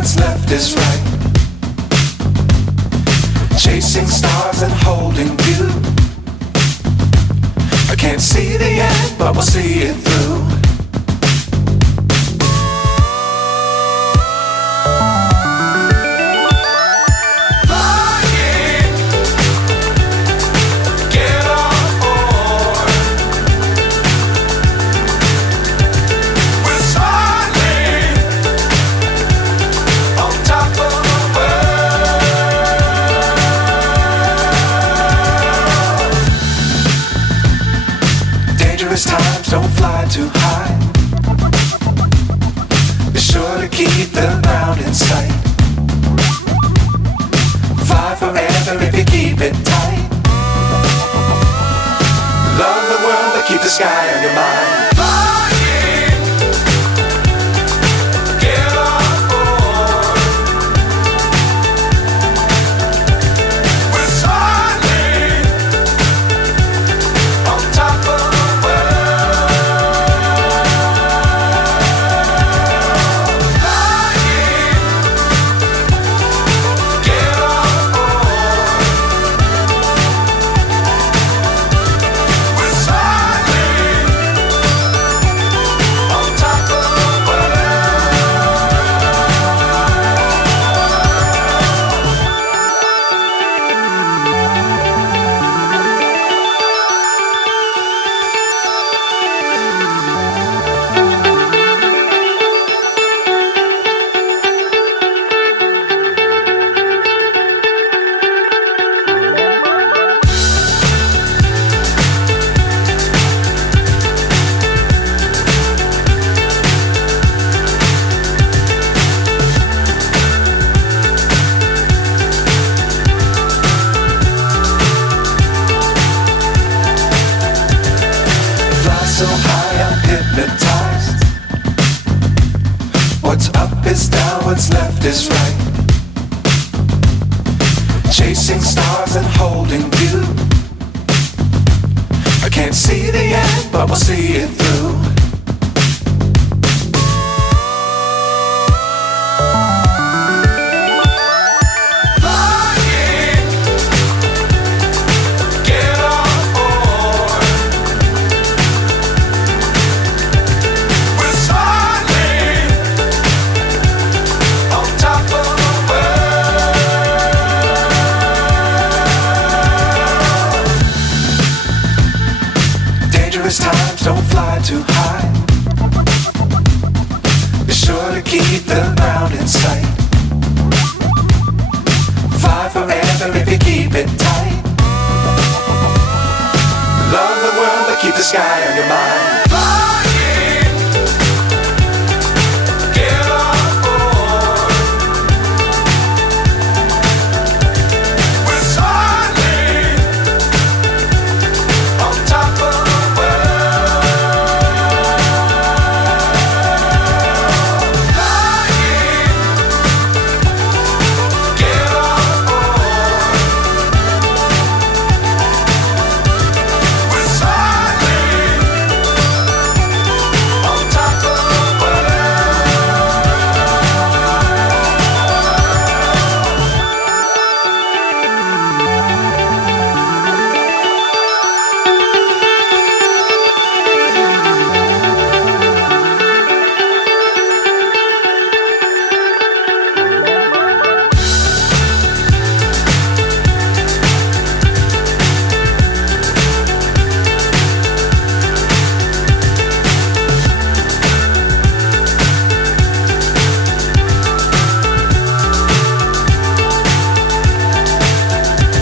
what's left is right. Chasing stars and holding you. I can't see the end, but we'll see it through. Times don't fly too high. Be sure to keep the ground in sight. Fly forever if you keep it tight. Love the world but keep the sky on your mind. So high I'm hypnotized. What's up is down, what's left is right. Chasing stars and holding you. I can't see the end, but we'll see it through. Times don't fly too high. Be sure to keep the ground in sight. Fly forever if you keep it tight. Love the world but keep the sky on your mind.